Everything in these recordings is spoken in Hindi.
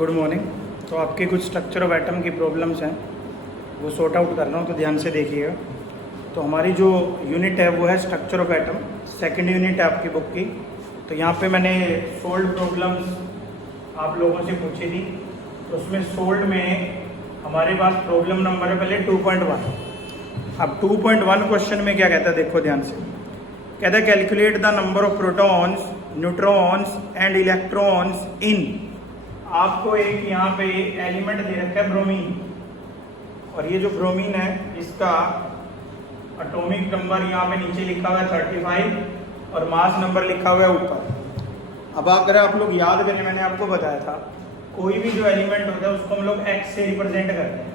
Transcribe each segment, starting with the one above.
Good morning. तो आपके कुछ स्ट्रक्चर ऑफ एटम की प्रॉब्लम्स हैं, वो सॉर्ट आउट कर रहा हूँ, तो ध्यान से देखिएगा। तो हमारी जो यूनिट है वो है structure of atom, second unit है आपकी बुक की। तो यहाँ पे मैंने सोल्ड प्रॉब्लम्स आप लोगों से पूछी थी, तो उसमें सोल्ड में हमारे पास प्रॉब्लम नंबर है पहले 2.1। अब 2.1 क्वेश्चन में क्या कहता है, देखो ध्यान से। कहता है calculate the number of protons, neutrons and electrons in. आपको एक यहाँ पे एलिमेंट दे रखा है ब्रोमीन, और ये जो ब्रोमीन है इसका एटॉमिक नंबर यहाँ पे नीचे लिखा हुआ है 35 और मास नंबर लिखा हुआ है ऊपर। अब अगर आप लोग याद करें, मैंने आपको बताया था कोई भी जो एलिमेंट होता है उसको हम लोग एक्स से रिप्रेजेंट करते हैं।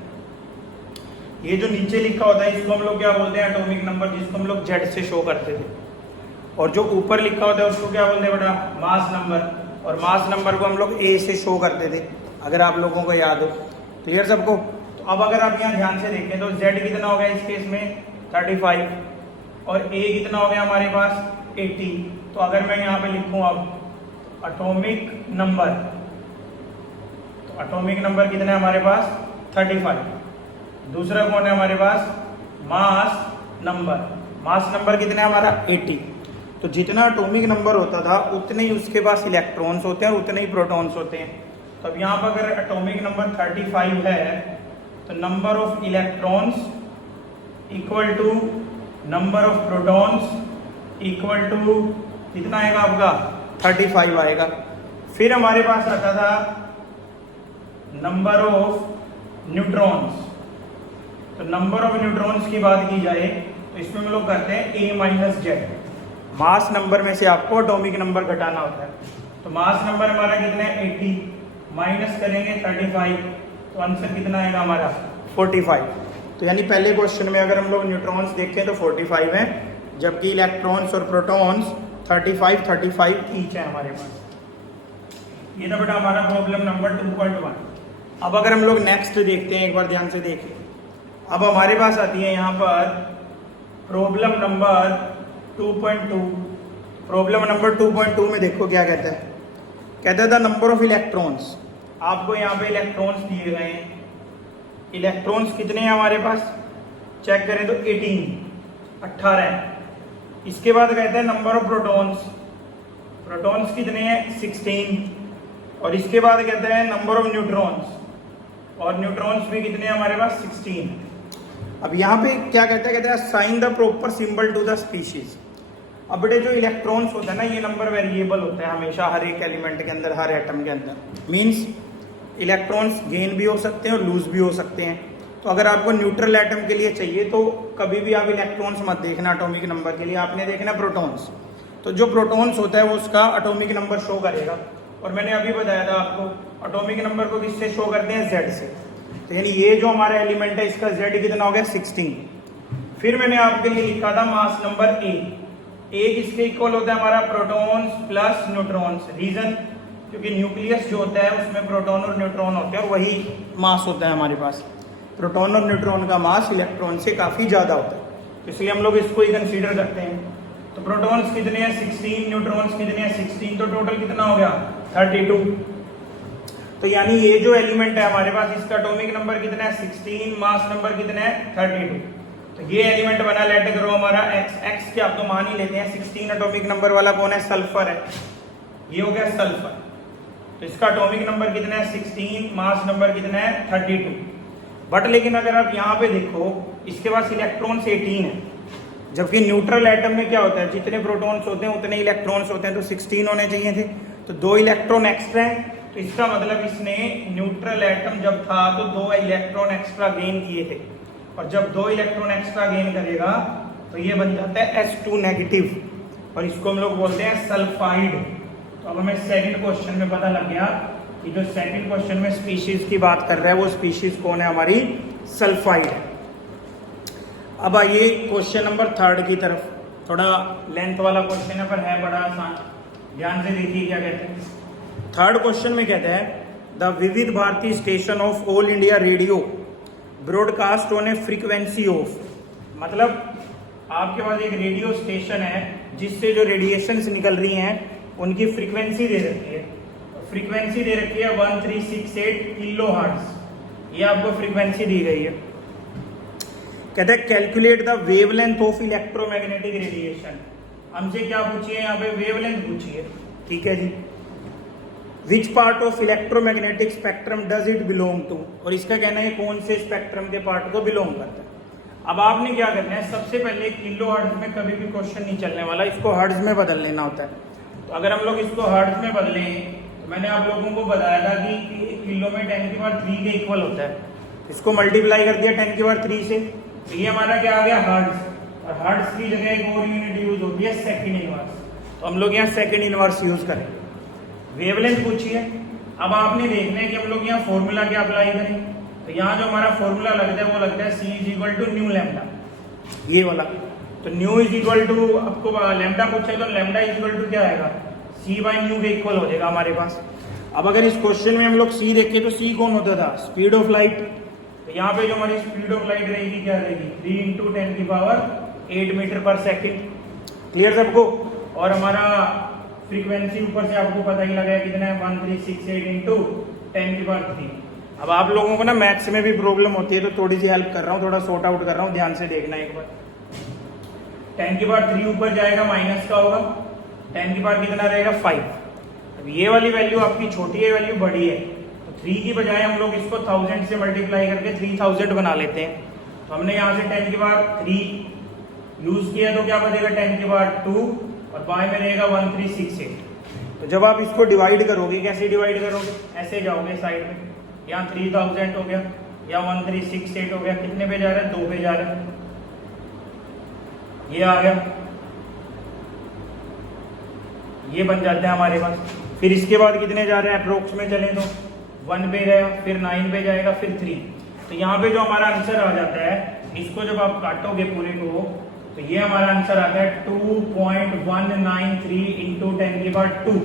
ये जो नीचे लिखा होता है इसको हम लोग क्या बोलते हैं, एटॉमिक नंबर, जिसको हम लोग जेड से शो करते थे। और जो ऊपर लिखा होता है उसको क्या बोलते हैं बेटा, मास नंबर। और मास नंबर को हम लोग ए से शो करते थे, अगर आप लोगों को याद हो। क्लियर सबको? तो अब अगर आप यहाँ ध्यान से देखें तो जेड कितना हो गया इस केस में 35, और ए कितना हो गया हमारे पास 80। तो अगर मैं यहाँ पे लिखूँ अब एटॉमिक नंबर, तो एटॉमिक नंबर कितना है हमारे पास 35। दूसरा कौन है हमारे पास, मास नंबर। मास नंबर कितना है हमारा 80। तो जितना एटॉमिक नंबर होता था उतने ही उसके पास इलेक्ट्रॉन्स होते हैं, उतने ही प्रोटॉन्स होते हैं। तो अब यहाँ पर अगर एटॉमिक नंबर 35 है तो number of electrons equal to number of protons equal to कितना आएगा आपका 35 आएगा। फिर हमारे पास आता था नंबर ऑफ न्यूट्रॉन्स। तो नंबर ऑफ न्यूट्रॉन्स की बात की जाए तो इसमें हम लोग करते हैं ए माइनस जेड। मास नंबर में से आपको एटॉमिक नंबर घटाना होता है। तो मास नंबर हमारा कितना है 80, माइनस करेंगे 35, तो आंसर कितना आएगा हमारा 45। तो यानी पहले क्वेश्चन में अगर हम लोग न्यूट्रॉन्स देखें तो 45 है, जबकि इलेक्ट्रॉन्स और प्रोटॉन्स 35 ईच है हमारे पास। ये था बेटा हमारा प्रॉब्लम नंबर 2.1। अब अगर हम लोग नेक्स्ट देखते हैं, एक बार ध्यान से देखिए। अब हमारे पास आती है यहाँ पर प्रॉब्लम नंबर 2.2। प्रॉब्लम नंबर 2.2 में देखो क्या कहता है। कहता है द नंबर ऑफ इलेक्ट्रॉन्स। आपको यहाँ पे इलेक्ट्रॉन्स दिए गए हैं। इलेक्ट्रॉन्स कितने हैं हमारे पास, चेक करें तो 18 है। इसके बाद कहते हैं नंबर ऑफ प्रोटॉन्स। प्रोटॉन्स कितने हैं 16। और इसके बाद कहते हैं नंबर ऑफ न्यूट्रॉन्स, और न्यूट्रॉन्स भी कितने हैं हमारे पास 16। अब यहाँ पे क्या कहता है sign the proper symbol to the species. अब बेटे जो इलेक्ट्रॉन्स होता है ना, ये नंबर वेरिएबल होता है हमेशा हर एक एलिमेंट के अंदर, हर एटम के अंदर। मींस इलेक्ट्रॉन्स गेन भी हो सकते हैं और लूज भी हो सकते हैं। तो अगर आपको न्यूट्रल एटम के लिए चाहिए तो कभी भी आप इलेक्ट्रॉन्स मत देखना एटॉमिक नंबर के लिए, आपने देखना प्रोटॉन्स। तो जो प्रोटॉन्स होता है वो उसका एटॉमिक नंबर शो करेगा। और मैंने अभी बताया था आपको एटॉमिक नंबर को किससे शो करते हैं, जेड से। तो यानी ये जो हमारा एलिमेंट है इसका जेड कितना हो गया 16। फिर मैंने आपके लिए लिखा था मास नंबर ए। ए किसके इक्वल होता है हमारा, प्रोटॉन्स प्लस न्यूट्रॉन्स। रीजन, क्योंकि न्यूक्लियस जो होता है उसमें प्रोटॉन और न्यूट्रॉन होते हैं, और वही मास होता है हमारे पास। प्रोटॉन और न्यूट्रॉन का मास इलेक्ट्रॉन से काफी ज्यादा होता है, इसलिए हम लोग इसको ही कंसीडर करते हैं। तो प्रोटॉन्स कितने हैं 16, न्यूट्रॉन्स कितने हैं 16, तो टोटल कितना हो गया 32। तो यानी ये जो एलिमेंट है हमारे पास इसका एटॉमिक नंबर कितना है 16, मास नंबर कितना है 32। तो ये एलिमेंट बना, लेट करो हमारा एक्स के आप तो मान ही लेते हैं। 16 एटॉमिक नंबर वाला कौन है, सल्फर है। ये हो गया सल्फर। तो इसका एटॉमिक नंबर कितना है 16, मास नंबर कितना है 32। बट लेकिन अगर आप यहाँ पे देखो इसके पास इलेक्ट्रॉन्स 18 है, जबकि न्यूट्रल एटम में क्या होता है, जितने प्रोटॉन्स होते हैं उतने इलेक्ट्रॉन्स होते हैं। तो 16 होने चाहिए थे, तो 2 इलेक्ट्रॉन एक्स्ट्रा है। तो इसका मतलब इसने न्यूट्रल एटम जब था तो 2 इलेक्ट्रॉन एक्स्ट्रा गेन किए थे, और जब 2 इलेक्ट्रॉन एक्स्ट्रा गेन करेगा तो ये बन जाता है H2 नेगेटिव, और इसको हम लोग बोलते हैं सल्फाइड। तो अब हमें सेकंड क्वेश्चन में पता लग गया कि जो सेकंड क्वेश्चन में स्पीशीज की बात कर रहा है वो स्पीशीज कौन है, हमारी सल्फाइड है। अब आइए क्वेश्चन नंबर 3 की तरफ। थोड़ा लेंथ वाला क्वेश्चन है पर है बड़ा आसान, ध्यान से देखिए क्या कहते हैं। थर्ड क्वेश्चन में कहते हैं the Vividh Bharati station of All India Radio broadcast on a frequency of. मतलब आपके पास एक रेडियो स्टेशन है जिससे जो रेडिएशंस निकल रही हैं उनकी फ्रीक्वेंसी दे रखी है। फ्रीक्वेंसी दे रखी है 1368 किलो हर्ट्ज, ये आपको फ्रीक्वेंसी दी गई है। कहते हैं calculate the wavelength of electromagnetic radiation. हमसे क्या पूछिए यहाँ पे, वेवलेंथ पूछिए, ठीक है जी। Which part of electromagnetic spectrum does it belong to, और इसका कहना है कौन से स्पेक्ट्रम के पार्ट को बिलोंग करता है। अब आपने क्या करना है, सबसे पहले किलो हर्ट्ज में कभी भी क्वेश्चन नहीं चलने वाला, इसको हर्ट्ज में बदल लेना होता है। तो अगर हम लोग इसको हर्ट्ज में बदलें तो मैंने आप लोगों को बताया था कि किलो में 10⁻³ के इक्वल होता है, इसको मल्टीप्लाई कर दिया 10⁻³ से, तो ये हमारा क्या आ गया हर्ट्ज, और हर्ट्ज की जगह एक और यूनिट यूज होती है सेकंड इनवर्स, तो हम लोग यहाँ सेकंड इनवर्स यूज करेंगे। वेवलेंथ पूछिए, अब आपने देखना है कि हम लोग यहाँ फॉर्मूला क्या अप्लाई करें, तो यहाँ जो हमारा फॉर्मूला लगता है वो लगता है C = न्यू लैम्डा, ये वाला। तो न्यू = आपको लैम्डा पूछा है तो लैम्डा = क्या आएगा, C/न्यू के इक्वल हो जाएगा हमारे पास। अब अगर इस क्वेश्चन में हम लोग C देखें तो C कौन होता था, स्पीड ऑफ लाइट। तो यहाँ पे जो हमारी स्पीड ऑफ लाइट रहेगी क्या रहेगी, 3 × 10⁸ मीटर पर सेकेंड। क्लियर सबको। और हमारा फ्रीक्वेंसी ऊपर से आपको पता ही लगा है कितना है, 1368 × 10⁻³ अब आप लोगों को ना मैथ्स में भी प्रॉब्लम होती है तो थोड़ी सी हेल्प कर रहा हूँ, थोड़ा सॉर्ट आउट कर रहा हूँ, ध्यान से देखना एक बार। 10⁻³ ऊपर जाएगा माइनस का होगा, 10⁻³ कितना रहेगा 5। अब ये वाली वैल्यू आपकी छोटी है, वैल्यू बड़ी है, तो 3 की बजाय हम लोग इसको 1000 से मल्टीप्लाई करके 3000 बना लेते हैं। तो हमने यहाँ से 10⁻³ यूज किया तो क्या बचेगा 10⁻² और बाय में रहेगा 1368। तो जब आप इसको डिवाइड करोगे, कैसे डिवाइड करोगे, ऐसे जाओगे साइड में, यहाँ 3000 हो गया, या 1368 हो गया, कितने पे जा रहा है, 2 पे जा रहा है, ये आ गया, ये बन जाता है हमारे पास। फिर इसके बाद कितने जा रहे हैं, अप्रोक्स में चले तो 1 पे गया, फिर 9 पे जाएगा, फिर 3। तो यहाँ पे जो हमारा आंसर आ जाता है, इसको जब आप काटोगे पूरे को, तो ये हमारा आंसर आता है 2.193 × 10⁻²।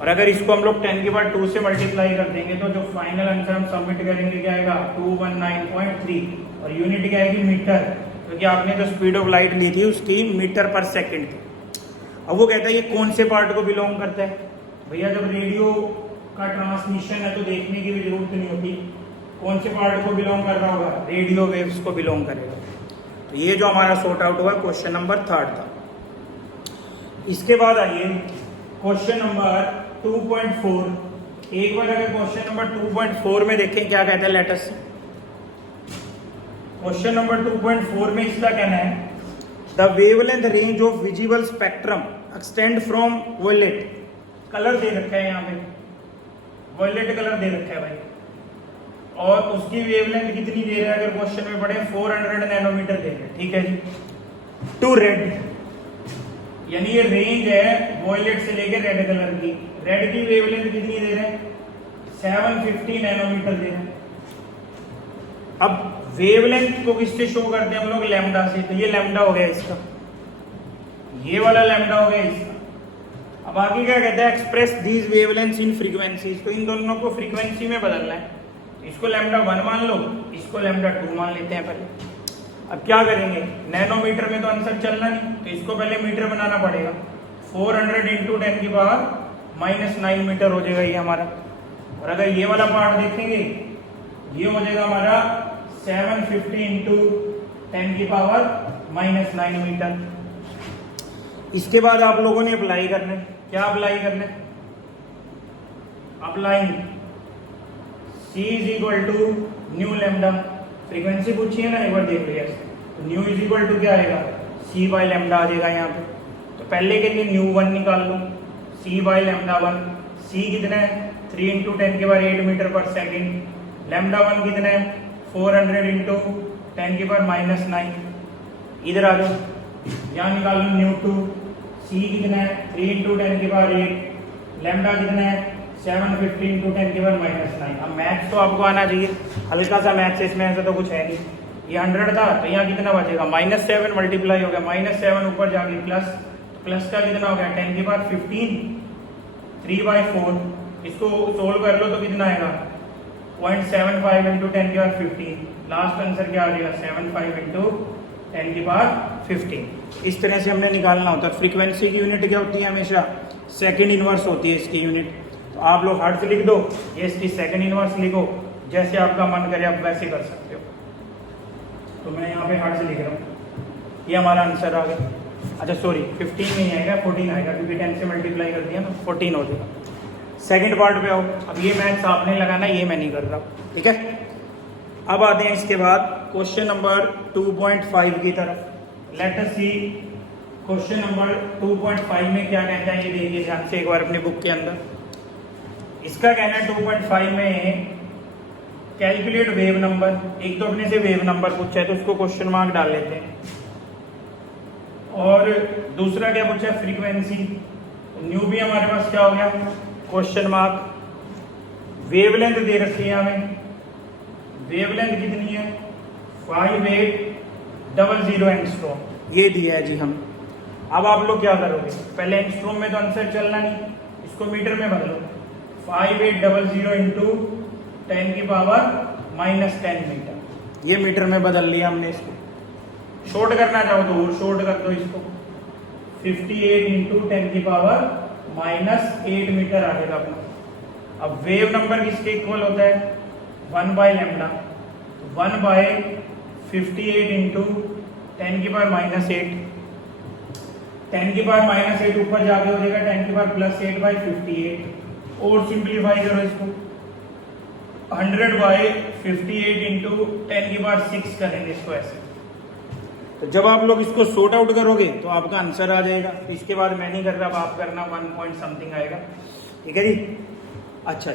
और अगर इसको हम लोग 10⁻² से मल्टीप्लाई कर देंगे तो जो फाइनल आंसर हम सबमिट करेंगे क्या आएगा, 219.3, और यूनिट क्या आएगी, मीटर, क्योंकि आपने जो स्पीड ऑफ लाइट ली थी उसकी मीटर पर सेकंड थी। अब वो कहता है ये कौन से पार्ट को बिलोंग करता है। भैया जब रेडियो का ट्रांसमिशन है तो देखने की भी जरूरत नहीं होती, कौन से पार्ट को बिलोंग कर रहा होगा, रेडियो वेव्स को बिलोंग करेगा। तो ये जो हमारा सॉर्ट आउट हुआ क्वेश्चन नंबर 3 था। इसके बाद आइए क्वेश्चन नंबर 2.4। एक बार अगर क्वेश्चन नंबर 2.4 में देखें क्या कहता है, let us see. Question number 2.4 में इसका कहना है the wavelength range of visible spectrum extend from violet, colour दे रखा है यहाँ पे, वॉयलेट कलर दे रखा है भाई, और उसकी वेवलेंथ कितनी दे रहा है, अगर क्वेश्चन में पढ़े 400 नैनोमीटर दे रहे हैं, ठीक है जी, टू रेड, यानी ये रेंज है वॉयलेट से लेकर रेड कलर की। रेड की वेवलेंथ कितनी दे रहे हैं, 750 नैनोमीटर दे रहे हैं। अब वेवलेंथ को किससे शो करते हैं हम लोग, लैम्डा से, तो ये लैम्डा हो गया इसका, ये वाला लैम्डा हो गया इसका। अब आगे क्या कहता है, express these wavelengths in frequencies, तो इन दोनों को फ्रीक्वेंसी में बदलना है। इसको लैम्डा 1 मान लो, इसको लैम्डा 2 मान लेते हैं पहले। अब क्या करेंगे, नैनोमीटर में तो आंसर चलना नहीं, तो इसको पहले मीटर बनाना पड़ेगा। 400 × 10⁻⁹ मीटर हो जाएगा ये हमारा। और अगर ये वाला पार्ट देखेंगे, ये हो जाएगा हमारा 750 × 10⁻⁹ मीटर। इसके बाद आप लोगों ने अप्लाई करना है, क्या अप्लाई करना है, applying C = new lambda, frequency पूछी है ना, एक बार देख लिया। तो न्यू = क्या आएगा, C/λ आ जाएगा यहाँ पे। तो पहले के लिए न्यू 1 निकाल लो, C/λ1, C कितना है 3 × 10⁸ मीटर पर सेकेंड, λ1 कितना है 400 × 10⁻⁹। इधर आ जाओ, यहाँ निकाल लो न्यू 2, C कितना है 3 × 10⁸, λ कितना है 750 × 10⁻⁹। अब मैथ्स तो आपको आना चाहिए, हल्का सा मैथ्स है इसमें, ऐसा तो कुछ है नहीं। ये 100 था तो यहाँ कितना बचेगा, -7 मल्टीप्लाई हो गया, -7 ऊपर जाके प्लस, तो प्लस का कितना हो गया 10⁻15, 3/4। इसको सोल्व कर लो तो कितना आएगा 0.75 × 10⁻15। लास्ट आंसर क्या आ जाएगा 75 × 10⁻15। इस तरह से हमने निकालना होता है। फ्रीक्वेंसी की यूनिट क्या होती है, हमेशा सेकंड इनवर्स होती है इसकी यूनिट। तो आप लोग हर्ट्ज लिख दो, ये इसकी सेकंड इनवर्स लिखो, जैसे आपका मन करे आप वैसे कर सकते हो। तो मैं यहाँ पे हर्ट्ज लिख रहा हूँ, ये हमारा आंसर आ गया। अच्छा सॉरी 15 नहीं आएगा 14 आएगा, क्योंकि 10 से मल्टीप्लाई कर दिया ना, 14 हो जाएगा। सेकंड पार्ट पे आओ। अब ये मैथ्स आपने लगाना, ये मैं नहीं कर रहा, ठीक है। अब आते हैं इसके बाद क्वेश्चन नंबर 2.5 की तरफ। Late us see question number 2.5 में क्या कहता है, ये देखिए ध्यान से एक बार अपनी बुक के अंदर। इसका कहना है 2.5 में कैलकुलेट वेव नंबर। एक तो अपने से वेव नंबर पूछा है तो उसको क्वेश्चन मार्क डाल लेते हैं, और दूसरा क्या पूछा है, फ्रीक्वेंसी। न्यू भी हमारे पास क्या हो गया, क्वेश्चन मार्क। वेवलेंथ दे रखी है हमें, वेवलेंथ कितनी है 5800 एंगस्ट्रॉम, ये दिया है जी हम। अब आप लोग क्या करोगे, पहले एंगस्ट्रॉम में तो आंसर चलना नहीं, इसको मीटर में बदलो। 5800 इंटू 10 की पावर -10 मीटर, ये मीटर में बदल लिया हमने इसको। शॉर्ट करना चाहो तो और शॉर्ट कर दो इसको, 58 इंटू 10 की पावर -8 मीटर आएगा अपना। अब वेव नंबर किसके इक्वल होता है, 1/λ। 1/58 इंटू 10 की पावर -8, 10 की पावर -8 ऊपर जाके हो जाएगा 10 की पावर +8/58। और सिंप्लीफाई करो इसको, 100/58 इंटू 10 की पावर 6 करेंगे इसको ऐसे। तो जब आप लोग इसको सॉर्ट आउट करोगे तो आपका आंसर आ जाएगा। इसके बाद मैं नहीं कर रहा, आप करना, 1 पॉइंट समथिंग आएगा, ठीक है जी। अच्छा,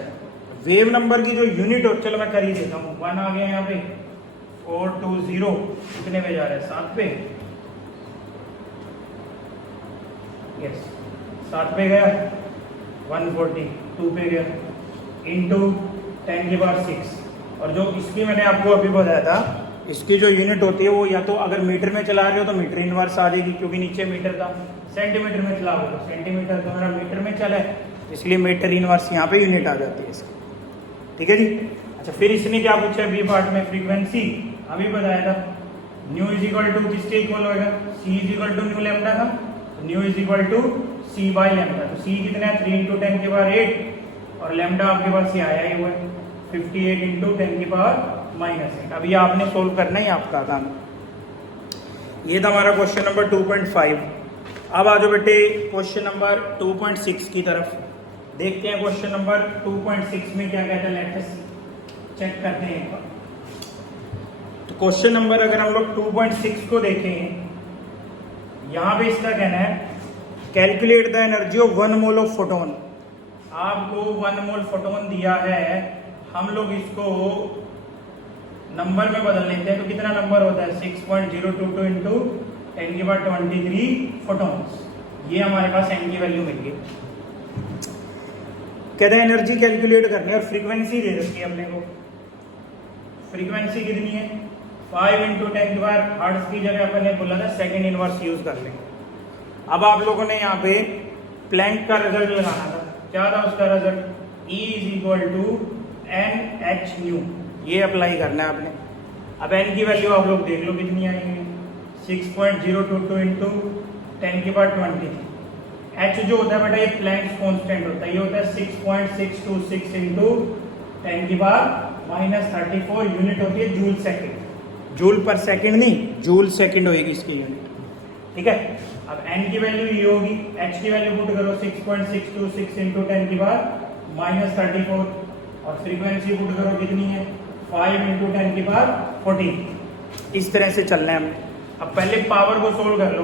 वेव नंबर की जो यूनिट हो, चलो मैं कर ही देता हूँ। 1 आ गया यहाँ पे, 420 कितने पे जा रहा है, 7 पे, यस 7 पे गया, 142 पे गया, इंटू 10 की पावर 6। और जो इसकी मैंने आपको अभी बताया था, इसकी जो यूनिट होती है वो या तो अगर मीटर में चला रहे हो तो मीटर इनवर्स आ जाएगी, क्योंकि नीचे मीटर था। सेंटीमीटर में चला तो सेंटीमीटर, तो मेरा मीटर में चला है इसलिए मीटर इनवर्स यहाँ पे यूनिट आ जाती है इसकी, ठीक है जी। अच्छा, फिर इसने क्या पूछा बी पार्ट में, फ्रीक्वेंसी अभी बताया था। न्यू इज इक्वल टू किसके इक्वल होगा, c is equal to nu lambda था, nu is equal to c by lambda. तो सी कितना है 3 इंटू 10 की पावर 8, और लैम्डा आपके पास ये आया ही हुआ है 58 इंटू 10 की पावर -8। अब ये आपने सोल्व करना ही आपका काम। ये था हमारा क्वेश्चन नंबर 2.5। अब आ जाओ बेटे क्वेश्चन नंबर 2.6 की तरफ। देखते हैं क्वेश्चन नंबर 2.6 में क्या कहता है, लेट अस चेक करते हैं एक बार। तो क्वेश्चन नंबर अगर हम लोग 2.6 को देखें, यहाँ पे इसका कहना है calculate the energy of 1 mole of photon. आपको 1 मोल फोटोन दिया है, हम लोग इसको नंबर में बदल लेते हैं। तो कितना नंबर होता है, 6.022 इंटू 10 की पावर 23 फोटोन्स। ये हमारे पास एन की वैल्यू मिल गई। कहते हैं एनर्जी कैलकुलेट करनी है, और फ्रीक्वेंसी दे रखी है अपने को। फ्रीक्वेंसी कितनी है 5 इंटू 10 की पावर, हर्ट्ज की जगह अपन ने बोला था सेकंड इनवर्स यूज कर लेंगे। अब आप लोगों ने यहाँ पे प्लैंक का रिजल्ट लगाना था। क्या था उसका result, E is equal to NH nu, ये अप्लाई करना है आपने। अब n की वैल्यू आप लोग देख लो कितनी आएंगी, 6.022 इंटू 10 की पावर 23। h जो होता है बेटा ये प्लैंक्स कांस्टेंट होता है, ये होता है 6.626 इंटू 10 की पावर -34। यूनिट होती है joule second, joule per second नहीं, जूल सेकंड होगी इसकी यूनिट, ठीक है। अब n की वैल्यू ये होगी, h की वैल्यू पुट करो 6.626 इंटू 10 की पावर -34, और फ्रीक्वेंसी पुट करो कितनी है 5 इंटू 10 की पावर 14। इस तरह से चलना है हमें। अब पहले पावर को सोल्व कर लो,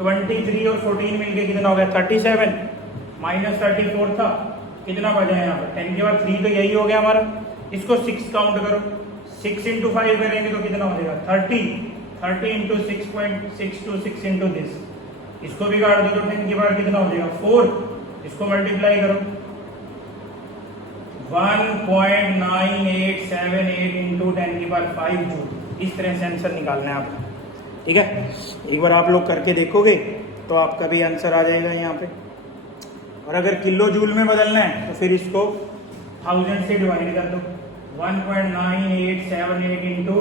23 और 14 मिलके कितना हो गया 37, -34 था, कितना बचा है यहाँ पर 10 की पावर 3, तो यही हो गया हमारा। इसको 6 काउंट करो, 6 इंटू 5 करेंगे तो कितना हो जाएगा 30 इंटू 6.626 इंटू दिस, इसको भी काट दो तो 10 की पावर कितना हो जाएगा 4, इसको मल्टीप्लाई करो 1.9878 इंटू 10 की पावर 5 जूल। इस तरह से आंसर निकालना है आपको, ठीक है। एक बार आप लोग करके देखोगे तो आपका भी आंसर आ जाएगा यहाँ पे। और अगर किलो जूल में बदलना है तो फिर इसको 1000 से डिवाइड कर दो, 1.9878 इंटू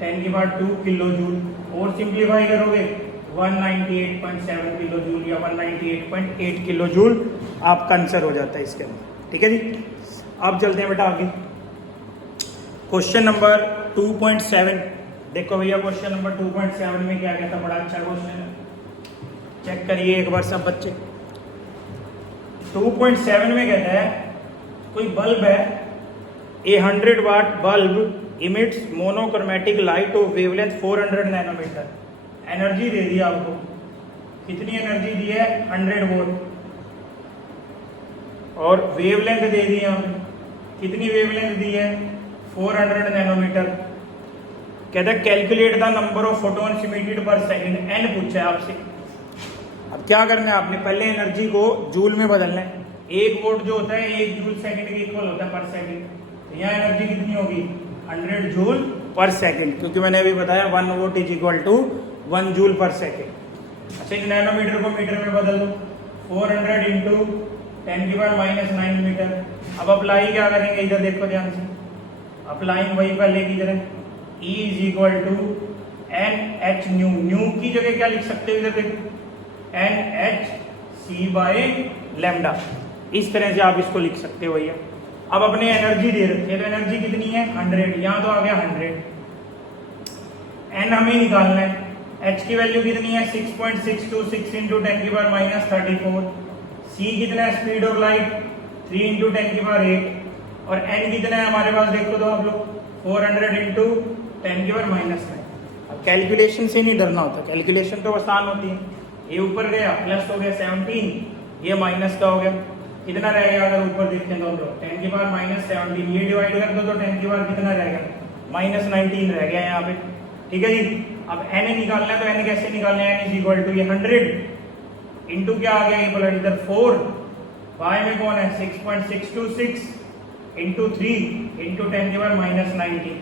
10 की पावर 2 किलो जूल, और सिंप्लीफाई करोगे 198.7 किलो जूल या 198.8 किलो जूल आपका आंसर हो जाता है इसके अंदर, ठीक है जी। अब चलते हैं बेटा आगे, क्वेश्चन नंबर 2.7। देखो भैया क्वेश्चन नंबर 2.7 में क्या कहता है, बड़ा अच्छा क्वेश्चन है, चेक करिए एक बार सब बच्चे। 2.7 में कहता है कोई बल्ब है, a 100 watt bulb emits monochromatic light of wavelength 400 nanometre. Energy दे दी आपको, कितनी एनर्जी दी है 100 वोल्ट, और वेवलेंथ दे दी यहाँ पे, कितनी वेवलेंथ दी है 400 नैनोमीटर। कहता है calculate the number of photons emitted पर सेकंड, एन पूछा है आपसे। अब क्या करना है आपने, पहले एनर्जी को जूल में बदलना है। 1 वोल्ट जो होता है 1 जूल सेकंड के इक्वल होता है पर सेकंड, तो यहाँ एनर्जी कितनी होगी 100 जूल पर सेकंड, क्योंकि मैंने अभी बताया 1 volt is equal to 1 joule per second. अच्छा इस नैनोमीटर को मीटर में बदल दो, 400 इंटू 10⁻⁹ मीटर। अब अप्लाई क्या करेंगे, इधर देखो ध्यान से, अप्लाइंग वही पहले की तरह, E is equal to N H nu, nu की जगह क्या लिख सकते हो इधर देखो NHC बाय लैम्डा, इस तरह से आप इसको लिख सकते हो भैया। अब अपने एनर्जी दे रखी है, तो एनर्जी कितनी है 100, यहाँ तो आ गया 100। एन हमें निकालना है, एच की वैल्यू कितनी है 6.626 इंटू 10⁻34। सी कितना है स्पीड ऑफ लाइट 3 इंटू 10⁸, और एन कितना है हमारे पास देखो तो आप लोग 400 इंटू 10⁻⁹। अब कैलकुलेशन से नहीं डरना होता, कैलकुलेशन तो आसान होती है। ये ऊपर गया प्लस हो गया 17, ये माइनस का हो गया, कितना रहेगा अगर ऊपर देखें तो हम लोग 10⁻⁻17, ये डिवाइड कर दो तो 10 कितना रहेगा -19 रह गया यहाँ पे, ठीक है जी। अब n निकालना है, तो n कैसे निकालना है, n इज इक्वल टू ये 100 इंटू क्या आ गया ये बोला इधर 4, y में कौन है 6.626 इंटू 3 इंटू 10⁻⁻19,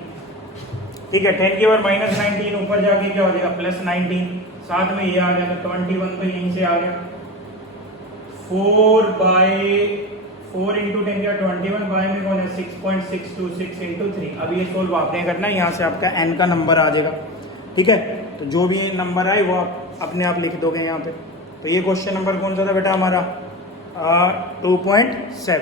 ठीक है। 10⁻⁻19 ऊपर जाके क्या हो जाएगा +19, साथ में ये आ गया तो 21 तो यहीं से आ गया 4/4 इंटू 10 क्या 21, y में कौन है 6.626 इंटू 3। अब ये सोल्व आपने करना है, यहाँ से आपका n का नंबर आ जाएगा, ठीक है। तो जो भी नंबर आए वो आप अपने आप लिख दोगे यहाँ पे। तो ये क्वेश्चन नंबर कौन सा था बेटा हमारा 2.7।